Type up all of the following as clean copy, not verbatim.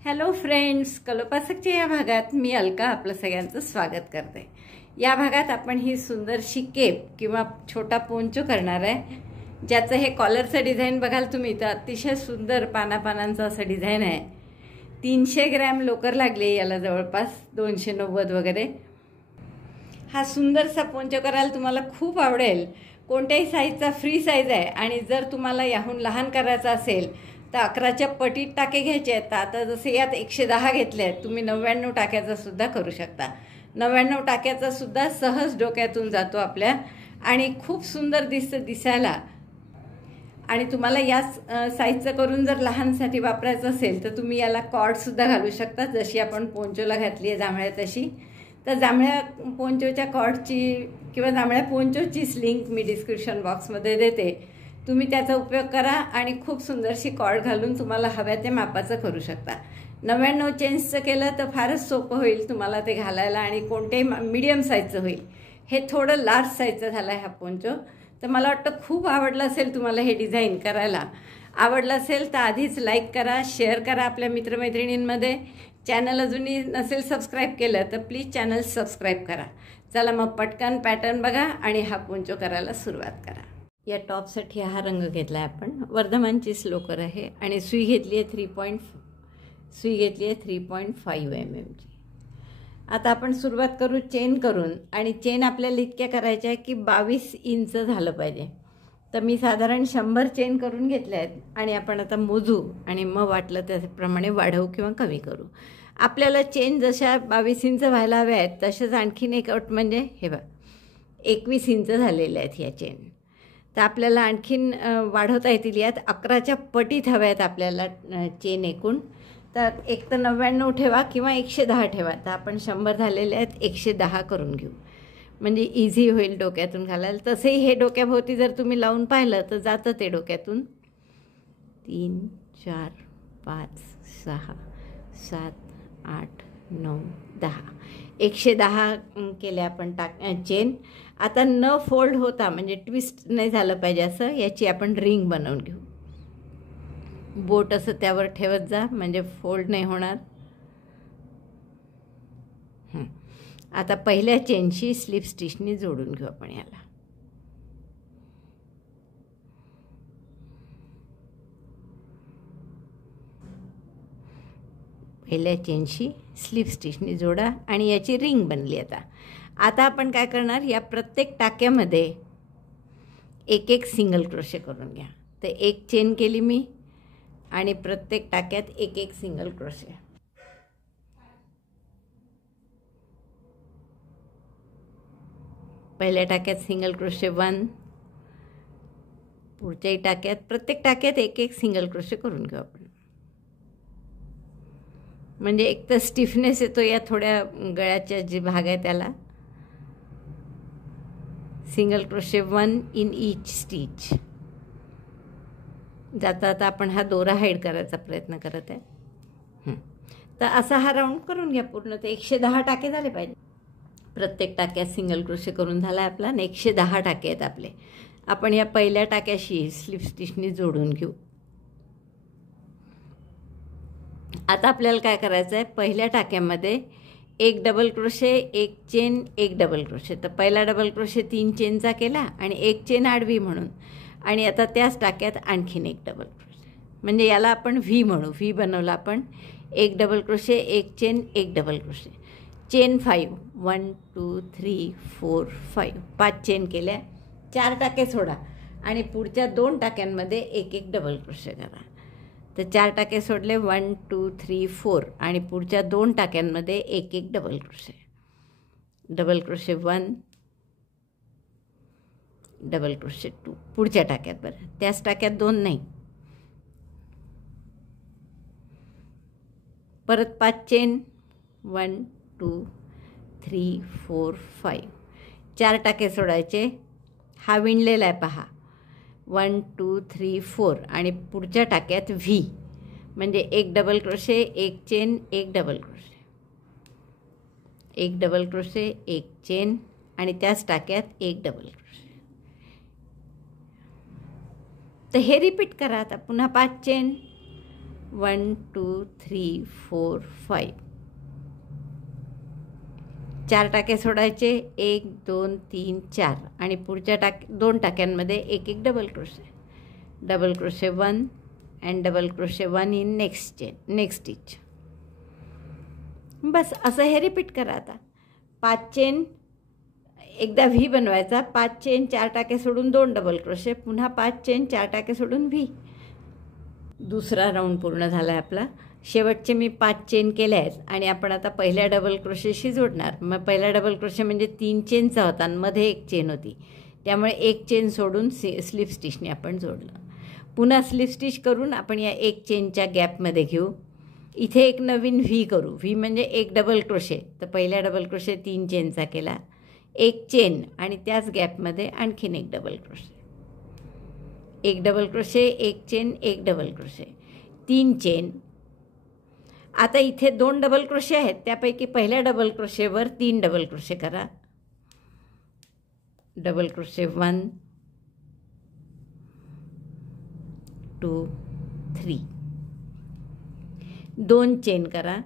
Hello friends, कलोपासकच्या या भागात मी अलका आपलं सगळ्यांचं स्वागत करते। या भागात आपण ही सुंदरशी केप किंवा छोटा पोंचो करणार आहे, ज्याचं हे कॉलरचं डिझाइन बघाल तुम्ही तर अतिशय सुंदर पानापानांचं असं डिझाइन आहे। 300 ग्रॅम लोकर लागले याला, जवळपास 290 वगैरे। हा सुंदरसा पोंचो करायला तुम्हाला खूप आवडेल। कोणत्याही साईजचा फ्री साईज आहे आणि जर तुम्हाला याहून लहान करायचा असेल तर 11च्या पटीत टाके घ्यायचे आहेत। आता जसे यात 110 घेतले आहेत, तुम्ही 99 टाक्याचा सुद्धा करू शकता। 99 टाक्याचा सुद्धा सहज डोक्यातून जातो आपल्या आणि खूप सुंदर दिसायला। आणि तुम्हाला याच साईजचं करून जर लहानसाठी वापरायचं असेल तर तुम्ही याला कॉर्ड सुद्धा घालू शकता, जशी आपण पोंचोला घातली आहे जांभळ्या तशी। तर जांभळ्या पोंचोच्या कॉर्डची किंवा जांभळ्या पोंचोची लिंक मी डिस्क्रिप्शन बॉक्समध्ये देते, तुम्ही त्याचा उपयोग करा आणि खूप सुंदरशी कॉर्ड घालून तुम्हाला हव्या त्या मापाचं करू शकता। 99 चेन्सचं केलं तर फारच सोपं होईल तुम्हाला ते घालायला आणि कोणत्याही मीडियम साईजचं होईल। हे थोडं लार्ज साईजचं झालं आहे हा पोंचो। तर मला वाटतं खूप आवडलं असेल तुम्हाला हे डिझाईन करायला। आवडलं असेल तर आधीच लाईक करा, शेअर करा आपल्या मित्रमैत्रिणींमध्ये। चॅनल अजूनही नसेल सबस्क्राईब केलं तर प्लीज चॅनल सबस्क्राईब करा। चला मग पटकन पॅटर्न बघा आणि हा पोंचो करायला सुरुवात करा। या टॉपसाठी हा रंग घेतला आहे आपण, वर्धमानची लोकर आहे आणि सुई घेतली आहे 3.5 mm ची। आता आपण सुरुवात करू चेन करून, आणि चेन आपल्याला इतक्या करायच्या आहे की 22 इंच झालं पाहिजे। तर मी साधारण 100 चेन करून घेतल्या आहेत आणि आपण आता मोजू आणि मग वाटलं त्याप्रमाणे वाढवू किंवा कमी करू। आपल्याला चेन जशा 22 इंच व्हायला हव्या आहेत तसेच आणखीन एक अट म्हणजे हे बघा 21 इंच झालेले आहेत या चेन। तर आपल्याला आणखीन वाढवता येतील। यात 11च्या पटीत हव्या आहेत आपल्याला चेन एकूण। तर एक तर 99 ठेवा किंवा 110 ठेवा। तर आपण 100 झालेले आहेत, 110 करून घेऊ म्हणजे इझी होईल डोक्यातून घालायला। तसेही हे डोक्याभोवती जर तुम्ही लावून पाहिलं तर जातं ते डोक्यातून। 3 4 5 6 7 8 9 10 110 केले आपण चेन। आता न फोल्ड होता म्हणजे ट्विस्ट नाही झालं पाहिजे असं याची आपण रिंग बनवून घेऊ। बोट असं त्यावर ठेवत जा म्हणजे फोल्ड नाही होणार। आता पहिल्या चेनशी स्लिप स्टिचनी जोडून घेऊ आपण याला। पहिल्या चेनशी स्लिप स्टिचनी जोडा आणि याची रिंग बनली। आता आपण काय करणार, या प्रत्येक टाक्यामध्ये एक एक सिंगल क्रोशे करून घ्या। तर एक चेन केली मी आणि प्रत्येक टाक्यात एक एक सिंगल क्रोशे। पहिल्या टाक्यात सिंगल क्रोशे 1, पुढच्याही टाक्यात, प्रत्येक टाक्यात एक एक सिंगल क्रोशे करून घेऊ आपण। म्हणजे एक तर स्टिफनेस येतो या थोड्या गळ्याच्या जे भाग आहे त्याला। Single crochet 1 in each stitch. जाता आता आपण हा दोरा हाईड करायचा प्रयत्न करत आहे। तर असा हा राऊंड करून घ्या पूर्ण। ते 110 टाके झाले पाहिजे। प्रत्येक टाक्यात सिंगल क्रोशे करून झाला आपला आणि 110 टाके आहेत आपले। आपण या पहिल्या टाक्याशी स्लिप स्टिचनी जोडून घेऊ। आता आपल्याला काय करायचं आहे, पहिल्या टाक्यामध्ये एक डबल क्रोशे, एक चेन, एक डबल क्रोशे। तर पहिला डबल क्रोशे 3 चेनचा केला आणि एक चेन आडवी म्हणून, आणि आता त्याच टाक्यात आणखीन एक डबल क्रोशे म्हणजे याला आपण व्ही म्हणू। व्ही बनवला आपण। एक डबल क्रोशे, एक चेन, एक डबल क्रोशे, चेन 5 1 2 3 4 5 5 चेन केल्या। 4 टाके सोडा आणि पुढच्या 2 टाक्यांमध्ये एक एक डबल क्रोशे करा। तर 4 टाके सोडले, 1 2 3 4 आणि पुढच्या 2 टाक्यांमध्ये एक एक double crochet. Double crochet 1, double crochet 2 पुढच्या टाक्यात, बरं त्याच टाक्यात 2 नाही। परत 5 चेन, 1 2 3 4 5 4 टाके सोडायचे। हा विणलेला आहे पहा, 1 2 3 4 आणि पुढच्या टाक्यात व्ही म्हणजे एक डबल क्रोशे, एक चेन, एक डबल क्रोशे, एक डबल क्रोशे, एक चेन आणि त्याच टाक्यात एक डबल क्रोशे। तर हे रिपीट करा। आता पुन्हा 5 चेन, 1 2 3 4 5 4 टाके सोडायचे, 1 2 3 4 आणि पुढच्या 2 टाक्यांमध्ये एक एक double crochet 1 and double crochet 1 in next stitch. बस असं हे रिपीट करा. आता 5 चेन, एकदा व्ही बनवायचा, 5 चेन 4 टाके सोडून 2 डबल क्रोशे, पुन्हा 5 चेन 4 टाके सोडून व्ही. दुसरा राऊंड पूर्ण झाला आहे आपला. शेवटचे मी 5 चेन केले आहेत आणि आपण आता पहिल्या डबल क्रोशेशी जोडणार. मग पहिला डबल क्रोशे म्हणजे 3 चेनचा होता आणि मध्ये 1 चेन होती, त्यामुळे 1 चेन सोडून स्लिप स्टिचने आपण जोडलं. पुन्हा स्लिप स्टिच करून आपण या 1 चेनच्या गॅपमध्ये घेऊ. इथे एक नवीन व्ही करू. व्ही म्हणजे एक डबल क्रोशे. तर पहिल्या डबल क्रोशे 3 चेनचा केला, 1 चेन आणि त्याच गॅपमध्ये आणखीन एक double crochet, 1 double crochet, 1 chain, 1 double crochet, 3 chain. आता इथे 2 डबल क्रोशे आहेत, त्यापैकी पहिल्या डबल क्रोशेवर 3 डबल क्रोशे करा. डबल क्रोशे 1 2 3, 2 चेन करा.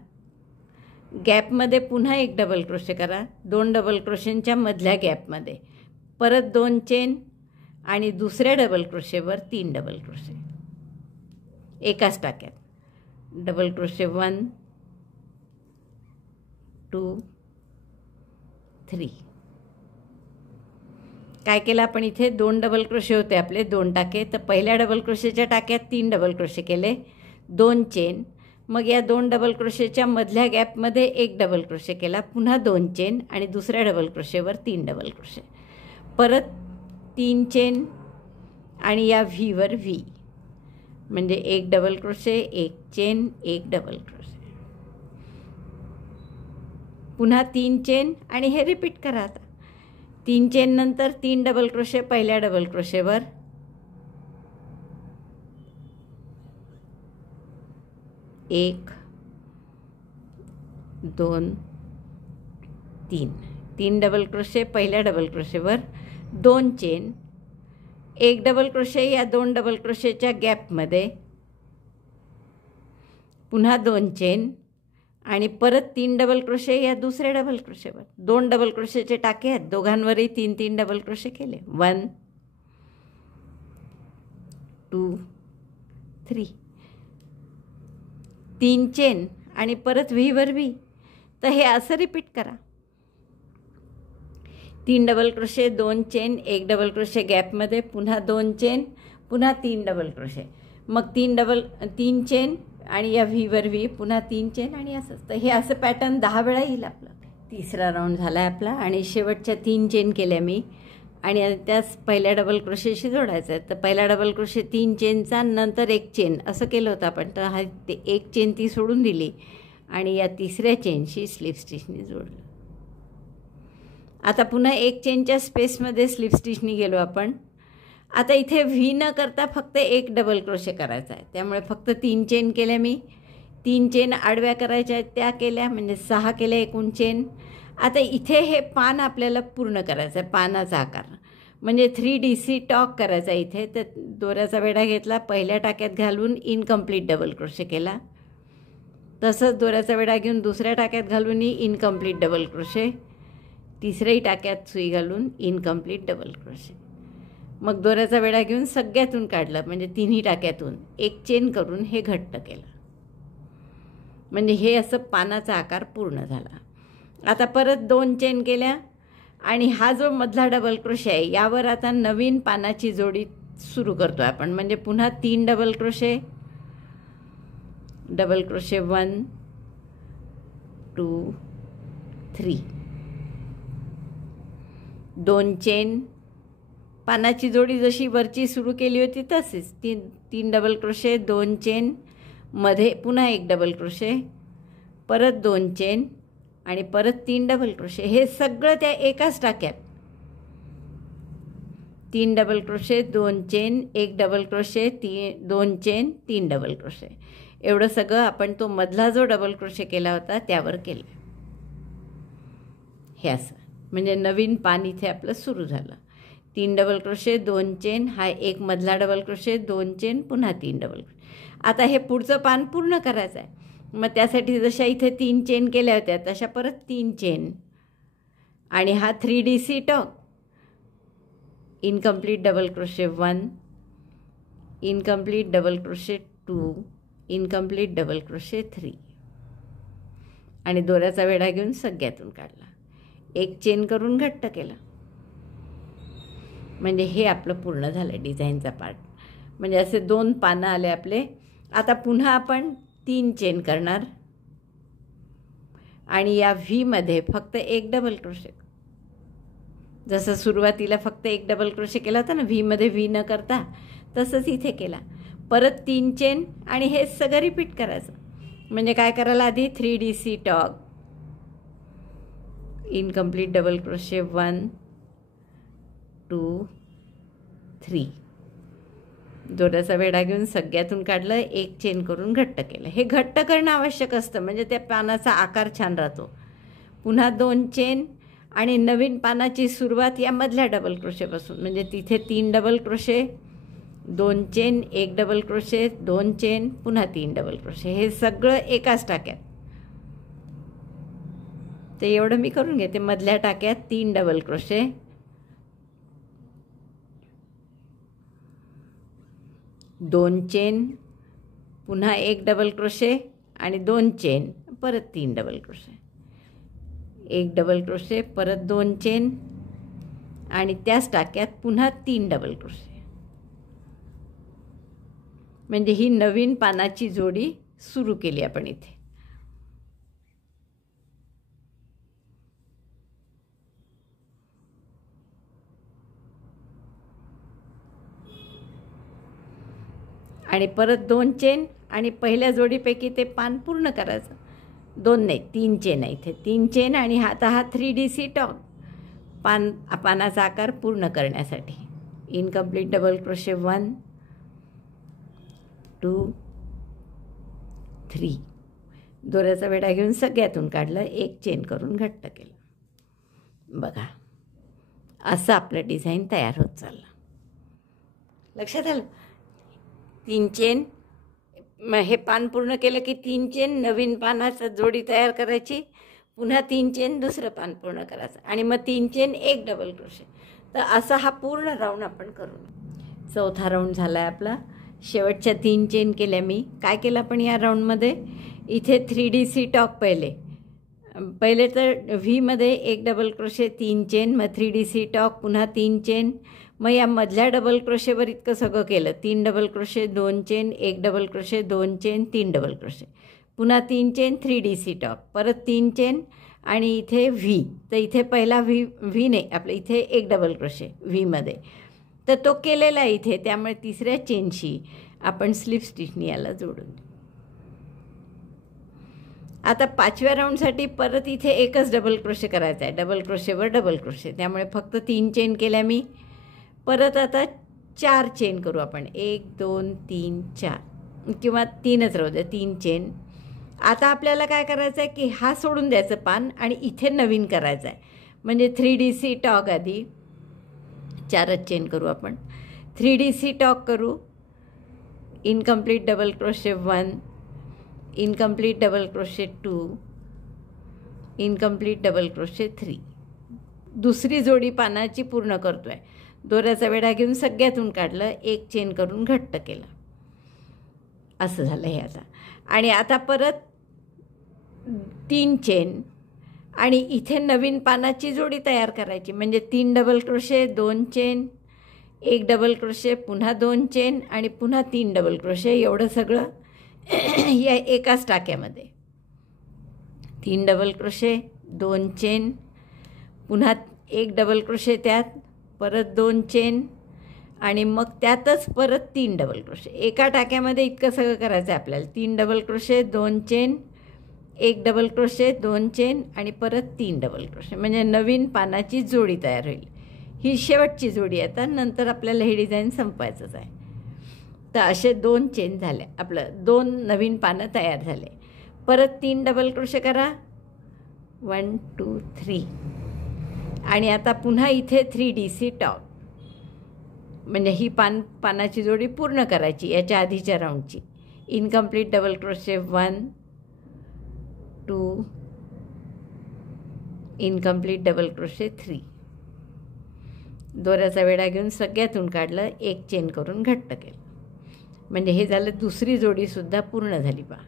गॅपमध्ये पुन्हा 1 डबल क्रोशे करा, 2 डबल क्रोशेंच्या मधल्या गॅपमध्ये परत 2 चेन आणि दुसऱ्या डबल क्रोशेवर 3 डबल क्रोशे एकाच टाक्यात. Double crochet 1 2 3. काय केलं आपण इथे? 2 डबल क्रोशे होते आपले, 2 टाके. तर पहिल्या डबल क्रोशेच्या टाक्यात 3 डबल क्रोशे केले, 2 चेन. मग या 2 डबल क्रोशेच्या मधल्या गॅपमध्ये 1 डबल क्रोशे केला, पुन्हा 2 चेन आणि दुसऱ्या डबल क्रोशेवर 3 डबल क्रोशे, परत 3 चेन आणि या व्हीवर व्ही म्हणजे 1 double crochet, 1 chain, 1 double crochet, पुन्हा 3 चेन आणि हे रिपीट करा. आता 3 चेन नंतर 3 डबल क्रोशे पहिल्या डबल क्रोशेवर, 1 2 3, 3 डबल क्रोशे पहिल्या डबल क्रोशेवर, 2 चेन, 1 डबल क्रोशे या 2 डबल क्रोशेच्या गॅपमध्ये, पुन्हा 2 चेन आणि परत 3 डबल क्रोशे या दुसऱ्या डबल क्रोशेवर. 2 डबल क्रोशेचे टाके आहेत, दोघांवरही 3 डबल क्रोशे केले. 1 2 3, 3 चेन आणि परत व्हीवर व्ही. तर हे असं रिपीट करा. 3 double crochet, 2 chain, 1 double crochet गॅपमध्ये, पुन्हा 2 चेन, पुन्हा 3 डबल क्रोशे, मग 3 चेन आणि या व्हीवर व्ही, पुन्हा 3 चेन आणि असंच. तर हे असं पॅटर्न 10 वेळा येईल आपलं. तिसरा राऊंड झाला आहे आपला आणि शेवटच्या 3 चेन केल्या मी आणि त्याच पहिल्या डबल क्रोशेशी जोडायचं आहे. तर पहिला डबल क्रोशे 3 चेनचा, नंतर 1 चेन असं केलं होतं आपण. तर हा 1 चेन ती सोडून दिली आणि या तिसऱ्या चेनशी स्लिप स्टिचने जोडलं. आता पुन्हा 1 चेनच्या स्पेसमध्ये स्लिप स्टिचनी गेलो आपण. आता इथे व्ही न करता फक्त 1 डबल क्रोशे करायचा आहे, त्यामुळे फक्त 3 चेन केल्या मी. 3 चेन आडव्या करायच्या आहेत, त्या केल्या, म्हणजे 6 केल्या एकूण चेन. आता इथे हे पान आपल्याला पूर्ण करायचं आहे, पानाचा आकार म्हणजे 3DC टॉक करायचा आहे इथे. तर दोऱ्याचा वेढा घेतला, पहिल्या टाक्यात घालून इनकम्प्लीट डबल क्रोशे केला, तसंच दोऱ्याचा वेढा घेऊन दुसऱ्या टाक्यात घालूनही इनकम्प्लीट डबल क्रोशे, तिसऱ्याही टाक्यात सुई घालून इनकम्प्लीट डबल क्रोशे. मग दोऱ्याचा वेढा घेऊन सगळ्यातून काढलं, म्हणजे तिन्ही टाक्यातून 1 चेन करून हे घट्ट केलं, म्हणजे हे असं पानाचा आकार पूर्ण झाला. आता परत 2 चेन केल्या आणि हा जो मधला डबल क्रोशे आहे यावर आता नवीन पानाची जोडी सुरू करतो आपण. म्हणजे पुन्हा 3 double crochet, double crochet 1 2 3, 2 chain, पानाची जोडी जशी वरची सुरू केली होती तशीच 3 डबल क्रोशे, 2 चेन, मध्ये पुन्हा 1 डबल क्रोशे, परत 2 चेन आणि परत 3 डबल क्रोशे. हे सगळं त्या एकाच टाक्यात 3 double crochet, 2 chain, 1 double crochet, 2 chain, 3 double crochet, एवढं सगळं आपण तो मधला जो डबल क्रोशे केला होता त्यावर केलं. हे असं म्हणजे नवीन पान इथे आपलं सुरू झालं. 3 डबल क्रोशे, 2 चेन, हा एक मधला डबल क्रोशे, 2 चेन, पुन्हा 3 डबल क्रोशे. आता हे पुढचं पान पूर्ण करायचं आहे. मग त्यासाठी जशा इथे 3 चेन केल्या होत्या तशा परत 3 चेन आणि हा 3DC talk, incomplete double crochet 1, incomplete double crochet 2, incomplete double crochet 3 आणि दोऱ्याचा वेढा घेऊन सगळ्यातून काढला. एक चेन करून घट्ट केलं. म्हणजे हे आपलं पूर्ण झालं डिझाईनचा पार्ट. म्हणजे असे 2 पानं आले आपले. आता पुन्हा आपण 3 चेन करणार आणि या व्हीमध्ये फक्त एक डबल क्रोशे. जसं सुरुवातीला फक्त एक डबल क्रोशे केला होता ना व्हीमध्ये, व्ही न करता, तसंच इथे केला. परत 3 चेन आणि हे सगळं रिपीट करायचं. म्हणजे काय करायला आधी 3DC talk, incomplete double crochet 1, 2, 3, दोऱ्याचा वेढा घेऊन सगळ्यातून काढलं, एक चेन करून घट्ट केलं. हे घट्ट करणं आवश्यक असतं म्हणजे त्या पानाचा आकार छान राहतो. पुन्हा 2 चेन आणि नवीन पानाची सुरुवात या मधल्या डबल क्रोशेपासून. म्हणजे तिथे 3 डबल क्रोशे, 2 चेन, एक डबल क्रोशे, 2 चेन, पुन्हा 3 डबल क्रोशे. हे सगळं एकाच टाक्यात. ते एवढं मी करून घेते. मधल्या टाक्यात 3 डबल क्रोशे, 2 चेन, पुन्हा एक डबल क्रोशे आणि 2 चेन, परत 3 डबल क्रोशे, एक डबल क्रोशे, परत 2 चेन आणि त्याच टाक्यात पुन्हा 3 डबल क्रोशे. म्हणजे ही नवीन पानाची जोडी सुरू केली आपण इथे. आणि परत 2 चेन आणि पहिल्या जोडीपैकी ते पान पूर्ण करायचं. 2 नाही 3 चेन आहे इथे. 3 चेन आणि आता हा 3DC टॉक पानाचा आकार पूर्ण करण्यासाठी. इनकम्प्लीट डबल क्रोशे 1, 2, 3, दोऱ्याचा वेढा घेऊन सगळ्यातून काढलं, एक चेन करून घट्ट केलं. बघा असं आपलं डिझाईन तयार होत चाललं. लक्षात आलं? 3 चेन, हे पान पूर्ण केलं की 3 चेन, नवीन पानाचा जोडी तयार करायची, पुन्हा 3 चेन, दुसरं पान पूर्ण करायचं आणि मग 3 चेन, एक डबल क्रोशे. तर असा हा पूर्ण राऊंड आपण करू. चौथा राऊंड झाला आहे आपला. शेवटच्या 3 चेन केल्या मी. काय केलं आपण या राऊंडमध्ये? इथे 3DC टॉक पहिले तर व्हीमध्ये एक डबल क्रोशे, 3 चेन, मग 3DC टॉक, पुन्हा 3 चेन, मग या मधल्या डबल क्रोशेवर इतकं सगळं केलं. 3 डबल क्रोशे, 2 चेन, एक double crochet, 2 chain, 3 double crochet, पुन्हा 3 चेन, 3DC टॉक, परत 3 चेन आणि इथे व्ही. तर इथे पहिला व्ही नाही, आपलं इथे एक डबल क्रोशे व्हीमध्ये, तर तो केलेला आहे इथे. त्यामुळे तिसऱ्या चेनशी आपण स्लिप स्टिचनी याला जोडून. आता 5व्या राऊंडसाठी परत इथे एकच डबल क्रोशे करायचा आहे. डबल क्रोशेवर डबल क्रोशे, त्यामुळे फक्त 3 चेन केल्या मी. परत आता 4 चेन करू आपण. 1, 2, 3, 4 किंवा 3च राहू द्या, 3 चेन. आता आपल्याला काय करायचं आहे की हा सोडून द्यायचं पान आणि इथे नवीन करायचं आहे. म्हणजे 3DC टॉक आधी 4च चेन करू आपण. 3DC टॉक करू, incomplete double crochet 1, incomplete double crochet 2, incomplete double crochet 3. दुसरी जोडी पानाची पूर्ण करतो आहे. दोऱ्याचा वेढा घेऊन सगळ्यातून काढलं, एक चेन करून घट्ट केलं. असं झालं हे आता. आणि आता परत 3 चेन आणि इथे नवीन पानाची जोडी तयार करायची. म्हणजे 3 डबल क्रोशे, 2 चेन, एक डबल क्रोशे, पुन्हा 2 चेन आणि पुन्हा 3 डबल क्रोशे. एवढं सगळं या एकाच टाक्यामध्ये. 3 डबल क्रोशे, 2 चेन, पुन्हा एक डबल क्रोशे, त्यात परत 2 चेन आणि मग त्यातच परत 3 डबल क्रोशे. एका टाक्यामध्ये इतकं सगळं करायचं आहे आपल्याला. 3 डबल क्रोशे, 2 चेन, एक डबल क्रोशे, 2 चेन आणि परत 3 डबल क्रोशे. म्हणजे नवीन पानाची जोडी तयार होईल. ही शेवटची जोडी आहे. आता नंतर आपल्याला हे डिझाईन संपवायचंच आहे. तर असे 2 चेन झाले. आपलं 2 नवीन पानं तयार झाले. परत 3 डबल क्रोशे करा. 1, 2, 3 आणि आता पुन्हा इथे 3DC टॉक. म्हणजे ही पानाची जोडी पूर्ण करायची याच्या आधीच्या राऊंडची. Incomplete double crochet 1 2, incomplete double crochet 3. दोऱ्याचा वेढा घेऊन सगळ्यातून काढलं, एक चेन करून घट्ट केलं. म्हणजे हे झालं दुसरी जोडीसुद्धा पूर्ण झाली. पहा,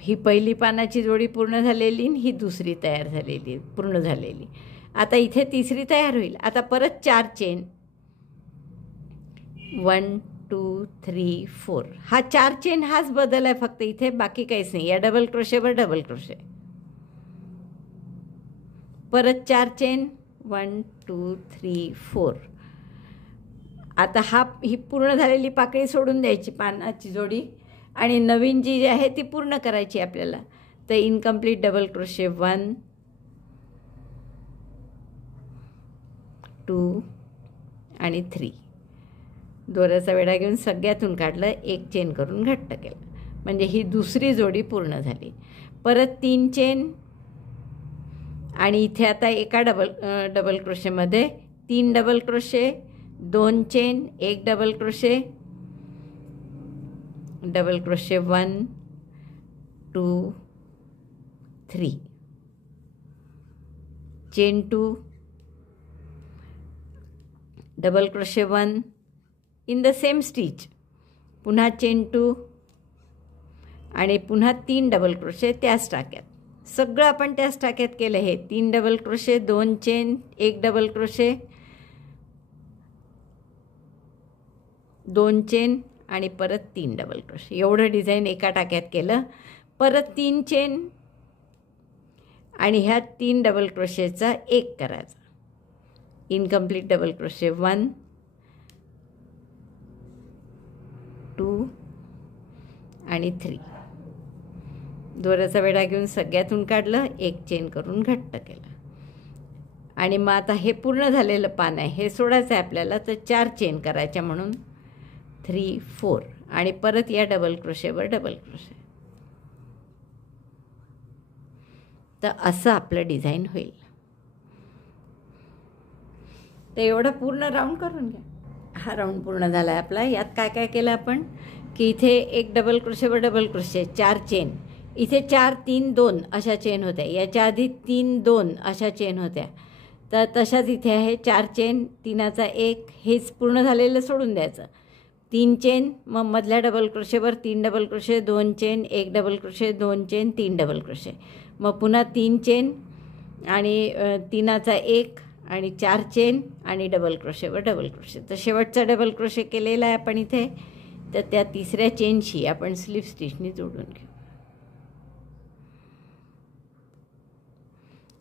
ही पहिली पानाची जोडी पूर्ण झालेली, ही दुसरी तयार झालेली, पूर्ण झालेली. आता इथे तिसरी तयार होईल. आता परत 4 चेन, 1 2 3 4. हा 4 चेन हाच बदल आहे फक्त इथे, बाकी काहीच नाही. या डबल क्रोशेवर डबल क्रोशे, परत 4 चेन, 1 2 3 4. आता ही पूर्ण झालेली पाकळी सोडून द्यायची पानाची जोडी आणि नवीन जी आहे ती पूर्ण करायची आपल्याला. तर इनकम्प्लीट डबल क्रोशे 1 2 आणि 3. दोऱ्याचा वेढा घेऊन सगळ्यातून काढलं, एक चेन करून घट्ट केलं. म्हणजे ही दुसरी जोडी पूर्ण झाली. परत 3 चेन आणि इथे आता एका डबल क्रोशेमध्ये 3 double crochet, 2 chain, 1 double crochet, double crochet 1 2 3, chain 2, double crochet 1 in the same stitch, पुन्हा चेन 2 आणि पुन्हा 3 डबल क्रोशे त्याच टाक्यात. सगळं आपण त्याच टाक्यात केलं. हे 3 double crochet, 2 chain, 1 double crochet, 2 chain आणि परत 3 डबल क्रोशे. एवढं डिझाईन एका टाक्यात केलं. परत 3 चेन आणि ह्या 3 डबल क्रोशेचा एक करायचा. इनकम्प्लीट डबल क्रोशे 1 2 आणि 3. दोऱ्याचा वेढा घेऊन सगळ्यातून काढलं, एक चेन करून घट्ट केलं. आणि मग आता हे पूर्ण झालेलं पान आहे, हे सोडायचं आहे आपल्याला. तर 4 चेन करायच्या म्हणून 3 4 आणि परत या डबल क्रोशेवर डबल क्रोशे. तर असं आपलं डिझाईन होईल. तर एवढं पूर्ण राऊंड करून घ्या. हा राऊंड पूर्ण झाला आहे आपला. यात काय काय केलं आपण की इथे 1 डबल क्रोशेवर डबल क्रोशे, 4 चेन, इथे 4 3 2 अशा चेन होत्या. याच्या आधी 3 2 अशा चेन होत्या. तर तशाच इथे आहे 4 चेन, 3चा 1. हेच पूर्ण झालेलं सोडून द्यायचं. 3 चेन, मग मधल्या डबल क्रोशेवर 3 double crochet, 2 chain, 1 double crochet, 2 chain, 3 double crochet. मग पुन्हा 3 चेन आणि 3चा 1 आणि 4 चेन आणि डबल क्रोशेवर डबल क्रोशे. तर शेवटचा डबल क्रोशे केलेला आहे आपण इथे. तर त्या तिसऱ्या चेनशी आपण स्लिप स्टिचनी जोडून घेऊ.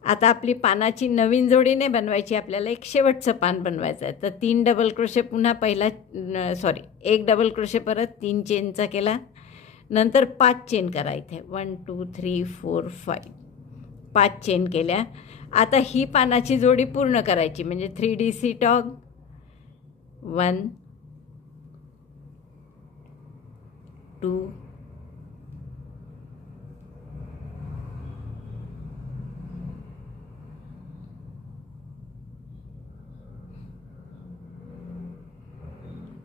आता आपली पानाची नवीन जोडी नाही बनवायची, आपल्याला एक शेवटचं पान बनवायचं आहे. तर 3 डबल क्रोशे, पुन्हा 1 डबल क्रोशे, परत 3 चेनचा केला. नंतर 5 चेन करा इथे. 1 2 3 4 5, 5 चेन केल्या. आता ही पानाची जोडी पूर्ण करायची. म्हणजे 3DC टॉग 1 2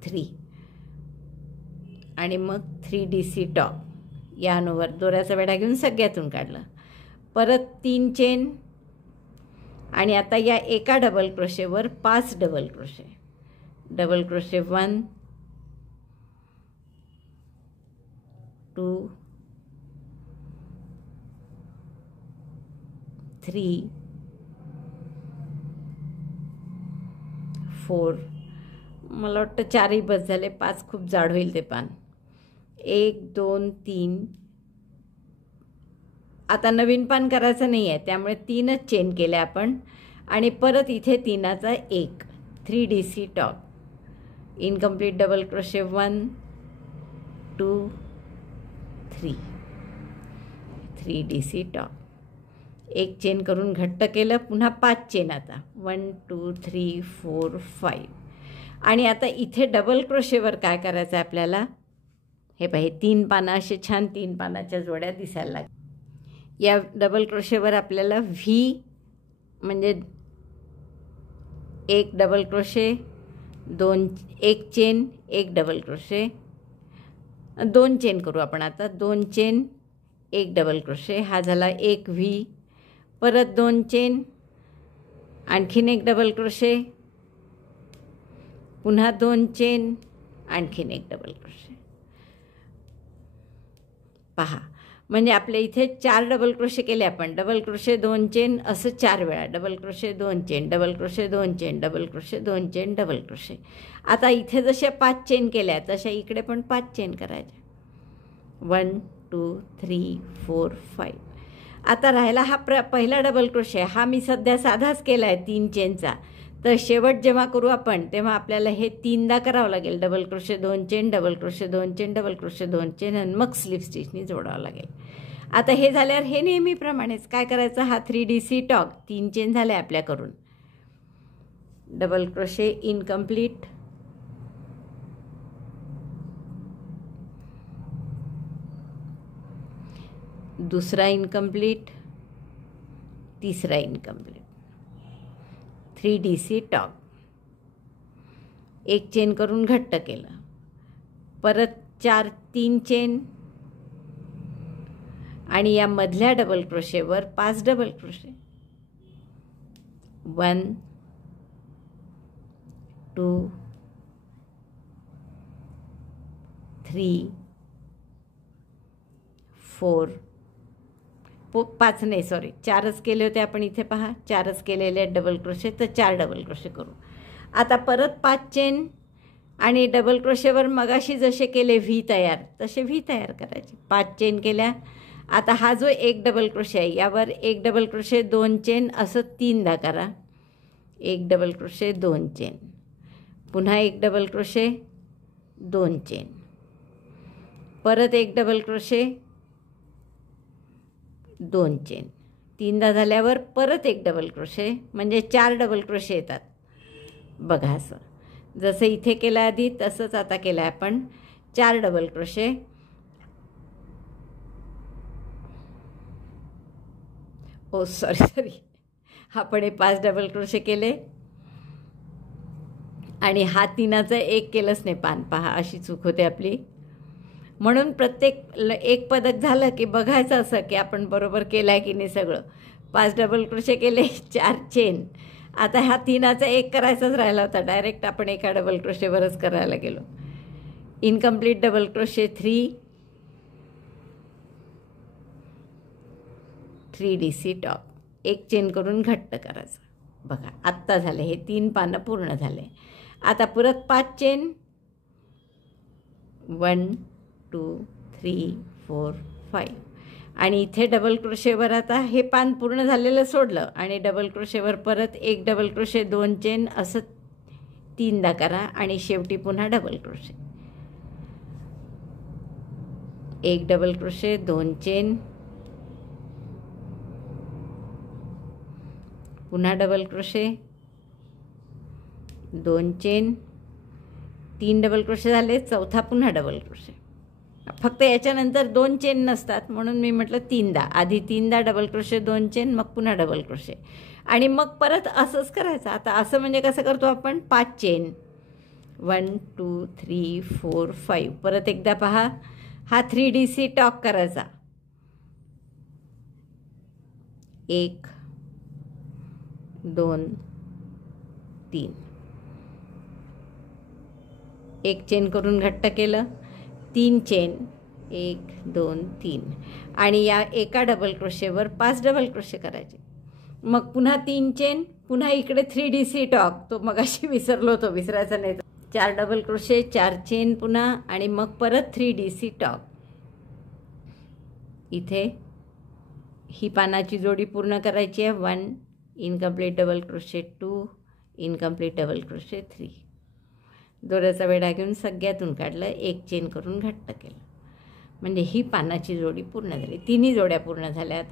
3 आणि मग 3DC टॉप. यानुवर दोऱ्याचा वेढा घेऊन सगळ्यातून काढलं. परत 3 चेन आणि आता या एका डबल क्रोशेवर 5 डबल क्रोशे. डबल क्रोशे 1 2 3 4, मला वाटतं 4ही बस झाले. 5 खूप जाड होईल ते पान. 1 2 3. आता नवीन पान करायचं नाही आहे, त्यामुळे 3च चेन केल्या आपण. आणि परत इथे 3चा 1, 3DC top. Incomplete double crochet 1 2 3, 3DC top. एक चेन करून घट्ट केलं. पुन्हा 5 चेन. आता 1 2 3 4 5. आणि आता इथे डबल क्रोशेवर काय करायचं आहे आपल्याला, हे पाहे 3 पानं असे छान 3 पानाच्या जोड्या दिसायला लागल्या. या डबल क्रोशेवर आपल्याला व्ही म्हणजे 1 डबल क्रोशे, एक चेन, एक डबल क्रोशे, 2 चेन करू आपण आता. 2 चेन, एक डबल क्रोशे, हा झाला एक व्ही. परत 2 चेन, आणखीन एक डबल क्रोशे, पुन्हा 2 चेन, आणखीन एक डबल क्रोशे. पहा, म्हणजे आपल्या इथे 4 डबल क्रोशे केले आपण. डबल क्रोशे 2 चेन असं 4 वेळा, double crochet 2 chain, double crochet 2 chain, double crochet 2 chain, double crochet. आता इथे जशा 5 चेन केल्या तशा इकडे पण 5 चेन करायच्या. 1 2 3 4 5. आता राहिला हा पहिला डबल क्रोशे. हा मी सध्या साधाच केला आहे 3 चेनचा. तर शेवट जेव्हा करू आपण तेव्हा आपल्याला हे 3दा करावं लागेल. Double crochet 2 chain, double crochet 2 chain, double crochet 2 chain आणि मग स्लिप स्टिचनी जोडावं लागेल. आता हे झाल्यावर हे नेहमीप्रमाणेच काय करायचं, हा 3DC टॉग 3 चेन झाल्या आपल्या करून. डबल क्रोशे इनकम्प्लीट, दुसरा इनकम्प्लीट, तिसरा इनकम्प्लीट, 3DC टॉग. एक चेन करून घट्ट केलं. परत 3 चेन आणि या मधल्या डबल क्रोशेवर 5 डबल क्रोशे. 1 2 3 4 5 नाही, सॉरी 4च केले होते आपण. इथे पहा 4च केलेले आहेत डबल क्रोशे, तर 4 डबल क्रोशे करू. आता परत 5 चेन आणि डबल क्रोशेवर मगाशी जसे केले व्ही तयार तसे व्ही तयार करायचे. 5 चेन केल्या. आता हा जो एक डबल क्रोशे आहे यावर एक डबल क्रोशे 2 चेन असं 3दा करा. एक डबल क्रोशे 2 चेन, पुन्हा एक डबल क्रोशे 2 चेन, परत एक डबल क्रोशे 2 चेन. 3दा झाल्यावर परत एक डबल क्रोशे, म्हणजे 4 डबल क्रोशे येतात. बघा असं जसं इथे केलं आधी तसंच आता केलं आहे आपण. 4 डबल क्रोशे, ओ सॉरी आपण हे 5 डबल क्रोशे केले आणि हा 3चा एक केलंच नाही पान. पहा अशी चूक होते आपली. म्हणून प्रत्येक एक पदक झालं की बघायचं असं की आपण बरोबर केलं आहे की नाही सगळं. 5 डबल क्रोशे केले, 4 चेन. आता हा 3चा एक करायचाच राहिला होता, डायरेक्ट आपण एका डबल क्रोशेवरच करायला गेलो. Incomplete double crochet 3DC top. एक चेन करून घट्ट करायचं. बघा आत्ता झाले हे 3 पानं पूर्ण झाले. आता परत 5 चेन, 1 2 3 4 5 आणि इथे डबल क्रोशेवर आता हे पान पूर्ण झालेलं सोडलं आणि डबल क्रोशेवर परत एक डबल क्रोशे 2 चेन असं 3दा करा आणि शेवटी पुन्हा डबल क्रोशे. एक डबल क्रोशे 2 चेन, पुन्हा double crochet 2 chain, 3 double crochet झाले, चौथा पुन्हा डबल क्रोशे. फक्त याच्यानंतर 2 चेन नसतात म्हणून मी म्हटलं 3दा. आधी 3दा डबल क्रोशे 2 चेन, मग पुन्हा डबल क्रोशे आणि मग परत असंच करायचं. आता असं म्हणजे कसं करतो आपण, 5 चेन, 1 2 3 4 5. परत एकदा पहा हा 3DC टॉक करायचा. 1 2 3, एक चेन करून घट्ट केलं, 3 चेन, 1 2 3 आणि या एका डबल क्रोशेवर 5 डबल क्रोशे करायचे. मग पुन्हा 3 चेन, पुन्हा इकडे 3DC टॉक. तो मगाशी विसरलो होतो, विसरायचा नाही. 4 डबल क्रोशे, 4 चेन पुन्हा आणि मग परत 3DC टॉक. इथे ही पानाची जोडी पूर्ण करायची आहे. 1 incomplete double crochet 2 incomplete double crochet 3. दोऱ्याचा वेढा घेऊन सगळ्यातून काढलं, एक चेन करून घट्ट केलं, म्हणजे ही पानाची जोडी पूर्ण झाली. 3ही जोड्या पूर्ण झाल्या.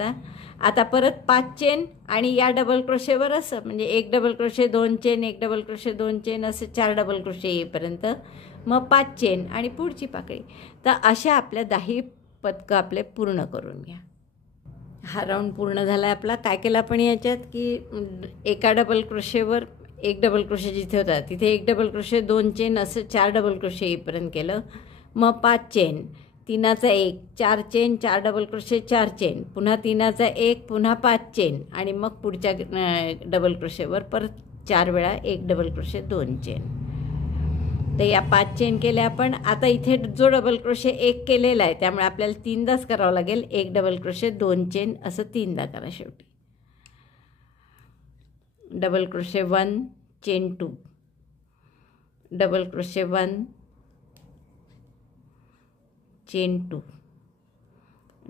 आता परत 5 चेन आणि या डबल क्रोशेवर असं म्हणजे एक डबल क्रोशे 2 चेन, एक डबल क्रोशे 2 चेन असे 4 डबल क्रोशे येईपर्यंत मग 5 चेन आणि पुढची पाकळी. तर अशा आपल्या 10 पदकं आपले पूर्ण करून घ्या. हा राऊंड पूर्ण झाला आपला. काय केलं आपण याच्यात की एका डबल क्रोशेवर एक डबल क्रोशे जिथे होता तिथे एक डबल क्रोशे 2 चेन असं 4 डबल क्रोशे येईपर्यंत केलं. मग 5 चेन, तीनाचा 1, 4 चेन, 4 डबल क्रोशे, 4 चेन, पुन्हा तीनाचा 1, पुन्हा 5 चेन आणि मग पुढच्या डबल क्रोशेवर परत 4 वेळा 1 डबल क्रोशे 2 चेन. तर या 5 चेन केल्या आपण. आता इथे जो डबल क्रोशे 1 केलेला आहे त्यामुळे आपल्याला 3दाच करावं लागेल. 1 डबल क्रोशे 2 चेन असं 3दा करा. शेवटी double crochet 1 chain 2, double crochet 1 chain 2,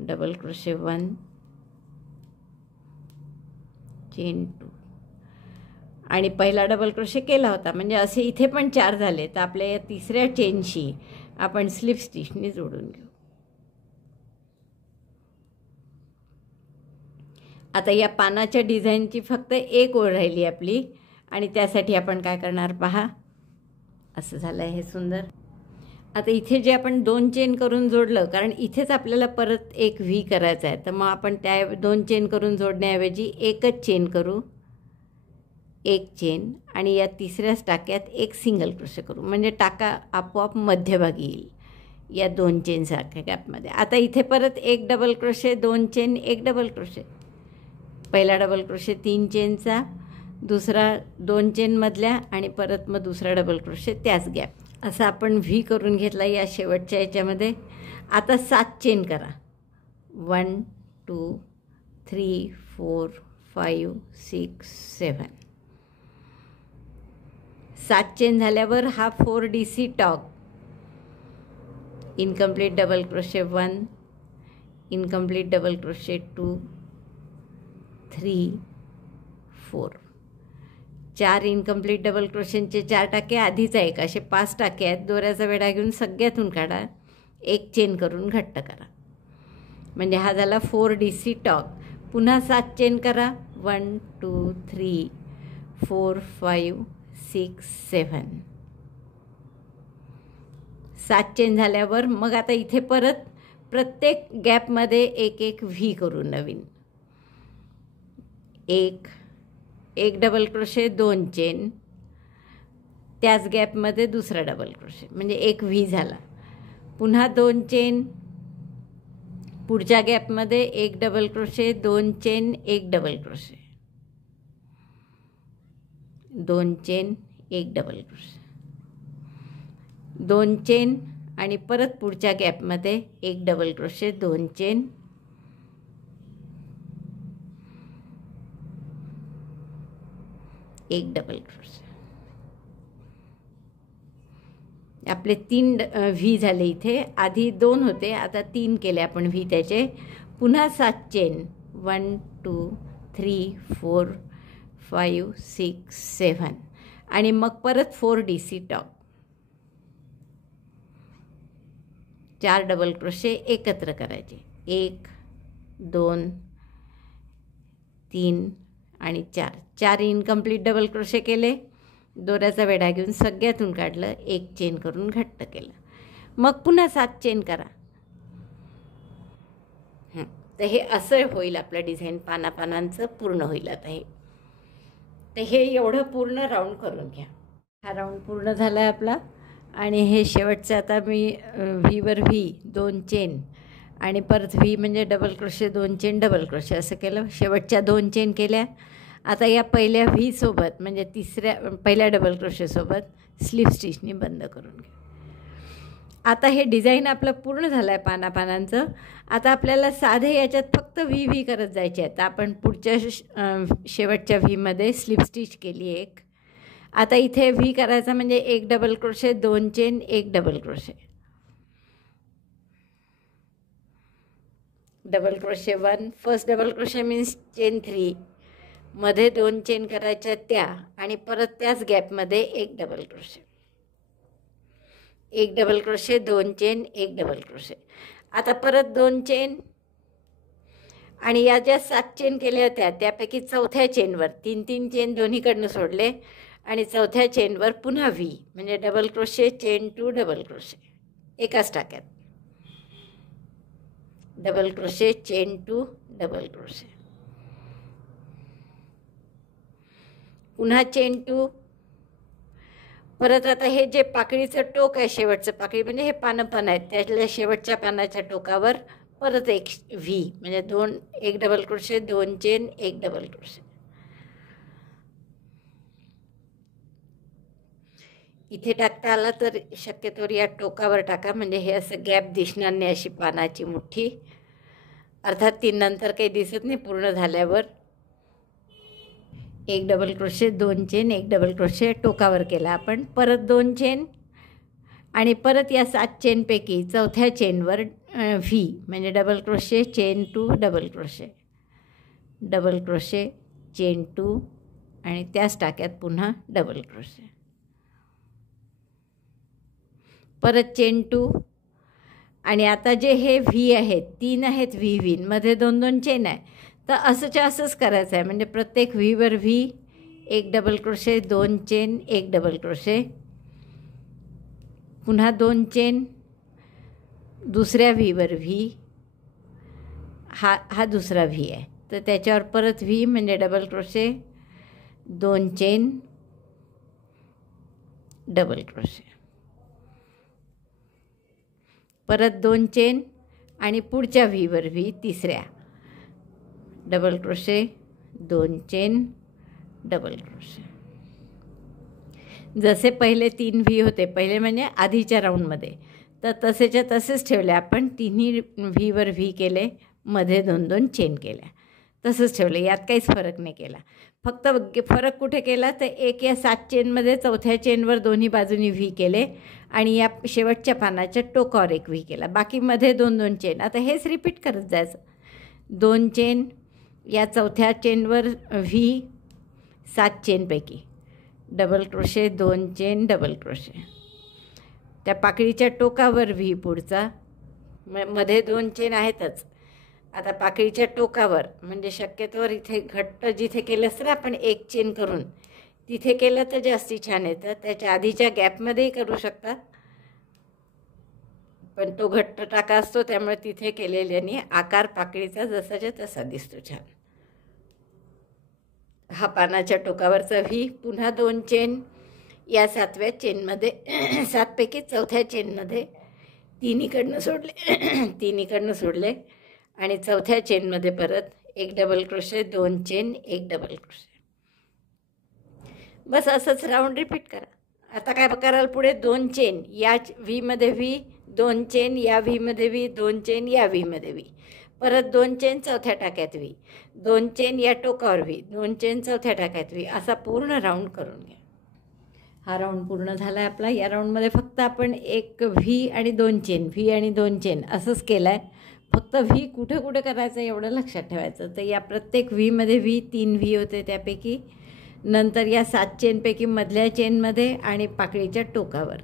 double crochet 1 chain 2 आणि पहिला डबल क्रोशे केला होता म्हणजे असे इथे पण 4 झाले. तर आपल्या या तिसऱ्या चेनशी आपण स्लिप स्टिचने जोडून घेऊ. आता या पानाच्या डिझाईनची फक्त एक ओळ राहिली आपली आणि त्यासाठी आपण काय करणार पहा. असं झालं आहे हे सुंदर. आता इथे जे आपण 2 चेन करून जोडलं, कारण इथेच आपल्याला परत एक व्ही करायचा आहे, तर मग आपण त्या 2 चेन करून जोडण्याऐवजी एकच चेन करू. 1 चेन आणि या तिसऱ्याच टाक्यात एक सिंगल क्रोशे करू म्हणजे टाका आपोआप मध्यभागी येईल या 2 चेनसारख्या गॅपमध्ये. आता इथे परत 1 double crochet 2 chain 1 double crochet, पहिला डबल क्रोशे 3 चेनचा, दुसरा 2 चेनमधल्या आणि परत मग दुसरा डबल क्रोशे त्याच गॅप. असं आपण व्ही करून घेतला या शेवटच्या याच्यामध्ये. आता 7 चेन करा. 1 2 3 4 5 6 7. 7 चेन झाल्यावर हा 4DC tog, incomplete double crochet 1, incomplete double crochet 2 3 4, 4 incomplete double क्रोशेंचे 4 टाके आधीचा एक असे 5 टाके आहेत. दोऱ्याचा वेढा घेऊन सगळ्यातून काढा, एक चेन करून घट्ट करा म्हणजे हा झाला 4DC टॉग. पुन्हा 7 चेन करा. 1 2 3 4 5 6 7. 7 चेन झाल्यावर मग आता इथे परत प्रत्येक गॅपमध्ये एक एक व्ही करू नवीन. 1 डबल क्रोशे 2 चेन, त्याच गॅपमध्ये दुसरा डबल क्रोशे म्हणजे एक व्ही झाला. पुन्हा 2 चेन, पुढच्या गॅपमध्ये 1 double crochet 2 chain 1 double crochet, 2 chain 1 double crochet, 2 chain आणि परत पुढच्या गॅपमध्ये 1 double crochet 2 chain, 1 double crochet. आपले 3 व्ही झाले. इथे आधी 2 होते, आता 3 केले आपण व्ही त्याचे. पुन्हा 7 चेन. 1 2 3 4 5 6 7 आणि मग परत 4DC टॉग. 4 डबल क्रोशे एकत्र करायचे. 1 2 3 आणि 4 इनकम्प्लीट डबल क्रोशे केले. दोऱ्याचा वेढा घेऊन सगळ्यातून काढलं, एक चेन करून घट्ट केलं. मग पुन्हा 7 चेन करा. तर हे असं होईल आपलं डिझाईन. पानांचं पूर्ण होईल आता हे. तर हे एवढं पूर्ण राऊंड करून घ्या. हा राऊंड पूर्ण झाला आहे आपला आणि हे शेवटचं आता मी व्हीवर व्ही 2 चेन आणि परत व्ही म्हणजे double crochet 2 chain double crochet असं केलं. शेवटच्या 2 चेन केल्या. आता या पहिल्या व्ही सोबत म्हणजे पहिल्या डबल क्रोशेसोबत स्लिप स्टिचनी बंद करून घ्या. आता हे डिझाईन आपलं पूर्ण झालं आहे पानांचं. आता आपल्याला साधे याच्यात फक्त व्ही करत जायचे आहेत. आपण पुढच्या शेवटच्या व्हीमध्ये स्लिप स्टिच केली एक. आता इथे व्ही करायचा म्हणजे 1 double crochet 2 chain 1 double crochet, double crochet 1, first double crochet means chain 3, मध्ये 2 चेन करायच्या त्या आणि परत त्याच गॅपमध्ये 1 double crochet, 1 double crochet 2 chain 1 double crochet. आता परत 2 चेन आणि या ज्या 7 चेन केल्या होत्या त्यापैकी चौथ्या चेनवर 3 चेन दोन्हीकडनं सोडले आणि चौथ्या चेनवर पुन्हा व्ही म्हणजे double crochet chain 2 double crochet एकाच टाक्यात, double crochet chain 2 double crochet, पुन्हा चेन 2 परत आता हे जे पाकळीचं टोक आहे, शेवटचं पाकळी म्हणजे हे पानं पण आहेत, त्यातल्या शेवटच्या पानाच्या टोकावर परत एक व्ही म्हणजे एक डबल क्रोशे, 2 चेन, एक डबल क्रोशे. इथे टाकता आला तर शक्यतोवर या टोकावर टाका, म्हणजे हे असं गॅप दिसणार नाही, अशी पानाची मुठ्ठी. अर्थात ती नंतर काही दिसत नाही पूर्ण झाल्यावर. एक डबल क्रोशे, 2 चेन, एक डबल क्रोशे टोकावर केला आपण. परत 2 चेन आणि परत या 7 चेनपैकी चौथ्या चेनवर व्ही म्हणजे double crochet, chain 2, double crochet, double crochet, chain 2 आणि त्याच टाक्यात पुन्हा डबल क्रोशे. परत चेन 2 आणि आता जे हे व्ही आहेत, 3 आहेत व्ही, मध्ये 2-2 चेन आहे. तर असंच्या असंच करायचं आहे, म्हणजे प्रत्येक व्हीवर व्ही, एक डबल क्रोशे, 2 चेन, एक डबल क्रोशे, पुन्हा 2 चेन, दुसऱ्या व्हीवर व्ही, हा दुसरा व्ही आहे, तर त्याच्यावर परत व्ही म्हणजे double crochet, 2 chain, double crochet, परत 2 चेन आणि पुढच्या व्हीवर व्ही, तिसऱ्या double crochet, 2 chain, double crochet. जसे पहिले 3 व्ही होते, पहिले म्हणजे आधीच्या राऊंडमध्ये, तर तसेच्या तसेच ठेवले आपण. तिन्ही व्हीवर व्ही केले, मध्ये 2-2 चेन केल्या, तसंच ठेवलं, यात काहीच फरक नाही केला. फक्त फरक कुठे केला तर एक या 7 चेनमध्ये चौथ्या चेनवर दोन्ही बाजूनी व्ही केले आणि या शेवटच्या पानाच्या टोकावर एक व्ही केला, बाकी मध्ये 2-2 चेन. आता हेच रिपीट करत जायचं. 2 चेन, या चौथ्या चेनवर व्ही, 7 चेनपैकी double crochet, 2 chain, double crochet, त्या पाकळीच्या टोकावर व्ही पुढचा, मध्ये 2 चेन आहेतच. आता पाकळीच्या टोकावर म्हणजे शक्यतोवर इथे घट्ट जिथे केलं असतं ना आपण 1 चेन करून, तिथे केलं तर जास्ती छान येतं. त्याच्या आधीच्या गॅपमध्येही करू शकता, पण तो घट्ट टाका असतो, त्यामुळे तिथे केलेल्याने आकार पाकळीचा जसाच्या तसा दिसतो छान. हा पानाच्या टोकावरचा व्ही, पुन्हा 2 चेन, या 7व्या चेनमध्ये 7 पैकी चौथ्या चेनमध्ये तिन्हीकडनं सोडले आणि चौथ्या चेनमध्ये परत एक डबल क्रोशे, 2 चेन, एक डबल क्रोशे. बस असंच राऊंड रिपीट करा. आता काय कराल पुढे, 2 चेन या व्हीमध्ये व्ही, 2 चेन या व्हीमध्ये व्ही, 2 चेन या व्हीमध्ये व्ही, परत 2 चेन चौथ्या टाक्यात व्ही, 2 चेन या टोकावर व्ही, 2 चेन चौथ्या टाक्यात व्ही, असा पूर्ण राऊंड करून घ्या. हा राऊंड पूर्ण झाला आहे आपला. या राऊंडमध्ये फक्त आपण एक व्ही आणि 2 चेन, व्ही आणि 2 चेन असंच केलं आहे. फक्त व्ही कुठे कुठे करायचं एवढं लक्षात ठेवायचं. तर या प्रत्येक व्हीमध्ये व्ही, 3 व्ही होते त्यापैकी, नंतर या 7 चेनपैकी मधल्या चेनमध्ये आणि पाकळीच्या टोकावर.